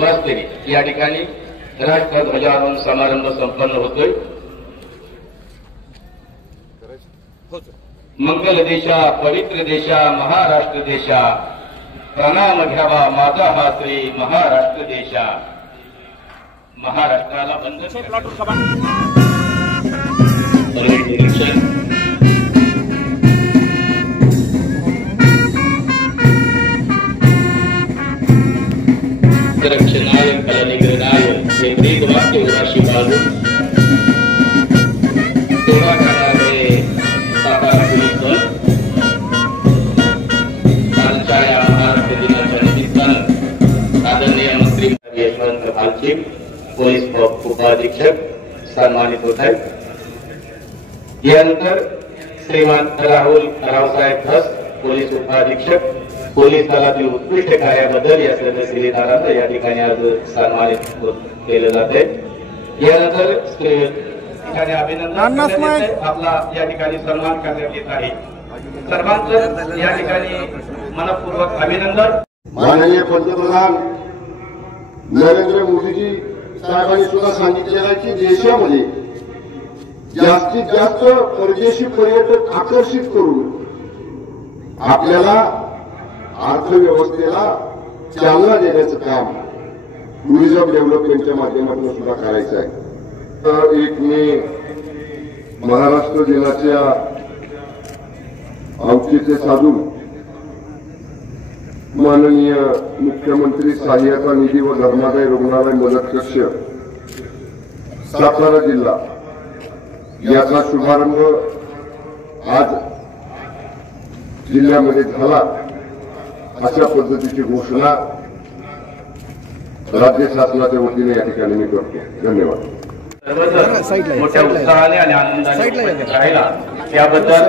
उद्वासतेने या ठिकाणी राष्ट्रध्वजारोहण समारंभ संपन्न होतोय। मंगल देशा पवित्र देशा महाराष्ट्र देशा प्रणाम घ्यावा माझा हा श्री महाराष्ट्र देशा। महाराष्ट्राला रक्षणाय कलनिग्रहणाय हे ग्रीक वाक्य उराशी बाळगून सेवा करणारे सातारा पोलीस दल कालच्या या महाराष्ट्र दिनाच्या निमित्तानं आदरणीय मंत्री यशवंत भालचे पोलीस उपाधीक्षक सन्मानित होत आहेत। यानंतर श्रीमान राहुल रावसाहेब धस पोलीस उपाधीक्षक पोलीस दलातील उत्कृष्ट कार्याबद्दल या सर्व श्रीधारांना या ठिकाणी आज सन्मानित केले जाते। यानंतर ठिकाणी अभिनंदन आपला या ठिकाणी सन्मान करण्यात येत आहे। सर्वांचं या ठिकाणी मनपूर्वक अभिनंदन। माननीय पंतप्रधान नरेंद्र मोदीजी साहेबांनी सुद्धा सांगितलेलं आहे की देशामध्ये जास्तीत जास्त परदेशी पर्यटक आकर्षित करून आपल्याला अर्थव्यवस्थेला चालना देण्याचं काम टुरिझम डेव्हलपमेंटच्या माध्यमातून सुद्धा करायचं आहे। तर 1 मे महाराष्ट्र दिनाच्या औचित्य साधून माननीय मुख्यमंत्री सहाय्यता निधी व धर्मादाय रुग्णालय मदत कक्ष सातारा जिल्हा याचा शुभारंभ आज जिल्ह्यामध्ये झाला अशा पद्धतीची घोषणा राज्य शासनाच्या वतीने या ठिकाणी मी करतो। धन्यवाद। मोठ्या उत्साहाने आणि आनंदाने राहिला याबद्दल